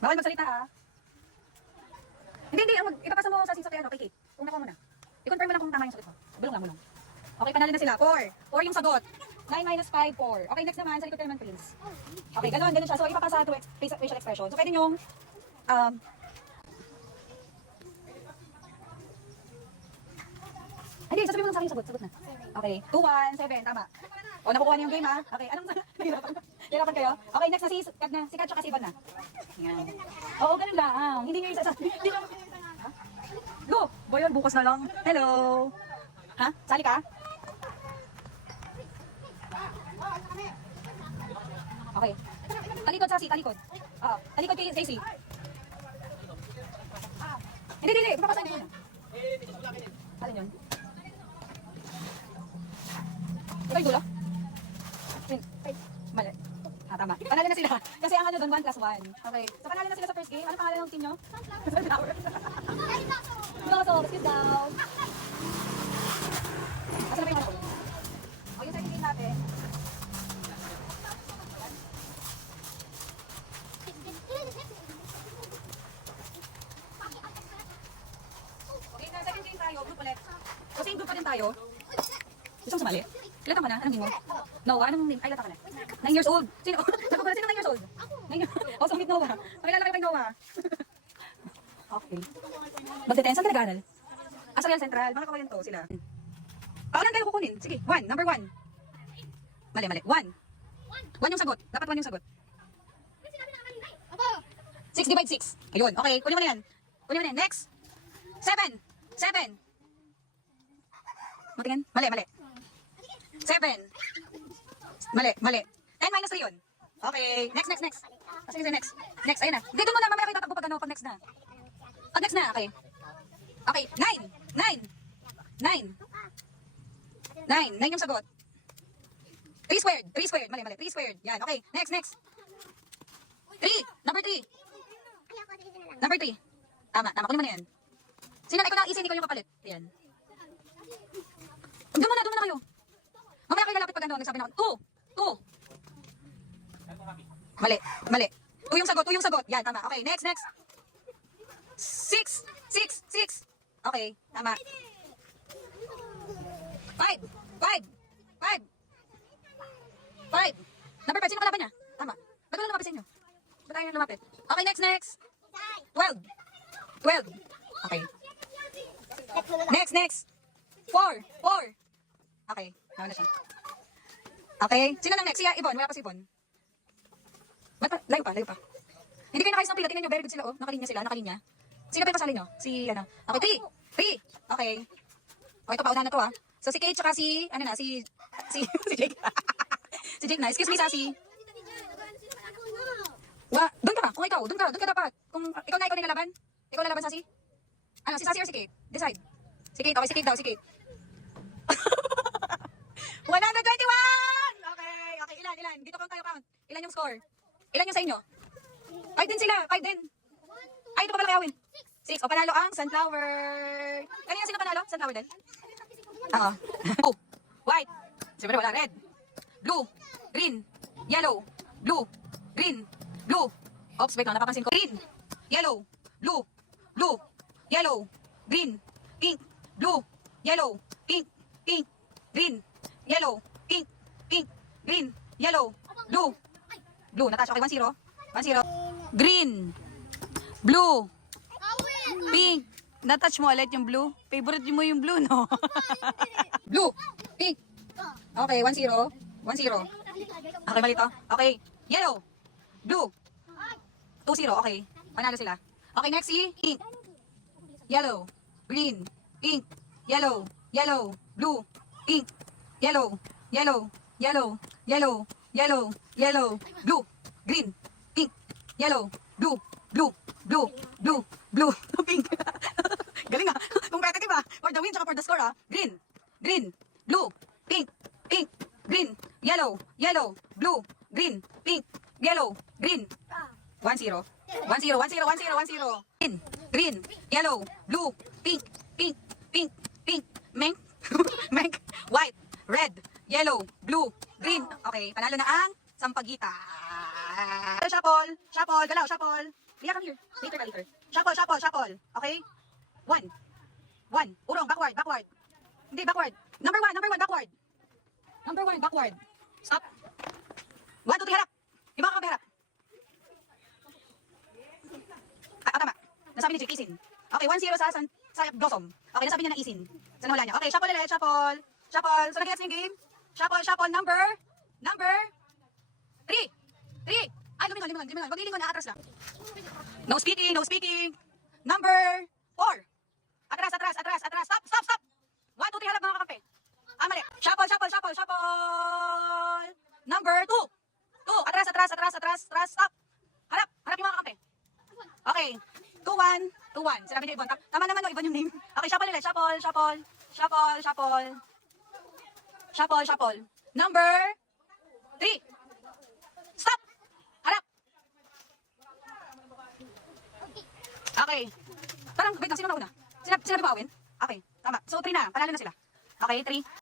Bawal magsalita ah. Hindi. Ipapasa mo sa sisok kay Kate. Kung nakuha mo na. I-confirm mo lang kung tama yung sagot mo. Bulong lang mo lang. Okay, panalo na sila. 4. 4 yung sagot. 9 minus 5, 4. Okay, next naman, sa likod ka naman, please. Okay, ganun siya. So, ipapasa to facial expression. So, pwede yung, hindi, sasabihin mo lang sa akin yung sagot. Sagot na. Okay, 2, 1, 7. Tama. O, nakukuha niyo yung game, ha? Okay, anong, hirapan kayo? Okay, next na si Kat tsaka si Ivan na. Yan. Oo, ganun lang. Hindi nyo isasabi. Hindi nyo, ha? Go! Boyon, bukas na lang. Hello! Ha? Sali ka? Okay. Talikod, Sassy, talikod. Oo, talikod kay Stacy. Hindi. Papapasan nyo yun. Alin yun? Ito yung dulo? Mali. Tama. Panalo na sila. Kasi ang ano doon, 1 plus 1. Okay. So, panalo na sila sa first game. Ano pangalan ng team nyo? Sunflower. Sit down. Asa na ba yung ano? O, yung second game natin. Okay, na second game tayo. Group ulit. So, same group pa din tayo. Gusto mo sumali? Ilan ka na? Anong name mo? Noah? Anong name? Ay, ilan ka na? 9 years old. Sino? Sino 9 years old? 9 years old. Oh, so meet Noah. Pakilala kayo kay Noah. Okay. Magte-10. Saan ka nag-aaral? Sa Real Central. Mga kawayan to sila. Paulan kayo kukunin. Sige, 1. Number 1. Mali. 1. 1 yung sagot. Dapat 1 yung sagot. 6 divide 6. Ayun. Okay. Kunin mo na yan. Next. 7. Matingin. Mali. 7. Mali. 10 minus 3 yun. Okay. Next. Sige, next. Ayun na. Dito mo na. Mamaya kayo tatakbo pag ano. Pag next na. Okay. Okay. 9 yung sagot. 3 squared. Mali. 3 squared. Yan. Okay. Next. 3. Number 3. Tama. Kunin mo na yan. Sino? Ikaw na easy. Ikaw yung kapalit. Yan. Doon na kayo. Mamaya kayo lalapit pag ano. Nagsabi na ako. 2. Mali. 2 yung sagot. Yan. Tama. Okay. Next. 6. Okay. Tama. 5. Number 5. Sino kalaban niya? Tama. Ba't wala lumapit sa inyo? Ba't tayo lumapit? Okay, next. 12. Okay. Next. 4. Okay. Naman na siya. Okay. Sino nang next? Si Ibon. Wala pa si Ibon. Ba't pa? Layo pa. Hindi kayo nakayos ng pila. Tingnan nyo. Very good sila. Oh. Nakalinya. Sino pa yung kasali nyo? Si ano? Okay, 3. Okay. O, ito paunahan na to ah. So, si Kate tsaka si Jake. Si Jake na. Excuse me, Sassy. Doon ka ba? Kung ikaw, doon ka dapat. Kung ikaw na lalaban? Ikaw lalaban, Sassy? Ano, si Sassy or si Kate? Decide. Si Kate, okay, si Kate daw, si Kate. 121! Okay, ilan? Dito tayo count. Ilan yung score? Ilan yung sa inyo? 5 din sila, 5 din. Ay, ito pa pala kayawin. 6. O, panalo ang sunflower. Kanina sino panalo? Sunflower din? Oo. Oh, white. Siyempre wala, red. Blue. Green. Yellow. Blue. Green. Blue. Oops, wait lang, napapansin ko. Green. Yellow. Blue. Yellow. Green. Pink. Blue. Yellow. Pink. Green. Yellow. Pink. Green. Yellow. Blue. Natasha, okay, 1-0. Green. Blue. Pink. Natouch mo ulit yung blue. Favorite mo yung blue, no? Blue. Pink. Okay, 1-0. Okay, mali to. Okay. Yellow. Blue. 2-0. Okay. Panalo sila. Okay, next si pink. Yellow. Green. Pink. Yellow. Blue. Pink. Yellow. Blue. Green. Pink. Yellow. Blue. Pink. Galing ah. Competitive ah. For the win tsaka for the score ah. Green. Blue. Pink. Green. Yellow. Blue. Green. Pink. Yellow. Green. 1-0. Green. Yellow. Blue. Pink. Mank. White. Red. Yellow. Blue. Green. Okay. Panalo na ang sampagitan. Shuffle. Shuffle. Galaw. Shuffle. Lia, come here. Later. Shuffle. Shuffle. Okay? 1. Urong. Backward. Hindi, backward. Number 1. Backward. Number 1. Backward. Stop. 1, 2, 3. Harap. Yung mga kamay harap. Tama. Nasabi ni Jake, isin. Okay, 1-0 sa Blossom. Okay, nasabi niya na isin. Sa nawala niya. Okay, shuffle ulit. Shuffle. So, nag-gets yung game. Shuffle. Number 3. Ay, lumingon. Wag lilingon, atras lang. No speaking. Number 4. Atras. Stop. 1, 2, 3, harap mga kakampi. Mali. Shuffle. Number 2. Atras. Stop. Harap yung mga kakampi. Okay. 2-1. Sinabi niya Ibon. Tama naman no, Ibon yung name. Okay, shuffle ulit. Shuffle. Number 3. Stop. Harap. Okay. Parang, wait lang, sino na una? Sinabi ba Awin? Okay, tama. So, 3 na. Panalo na sila. Okay, 3.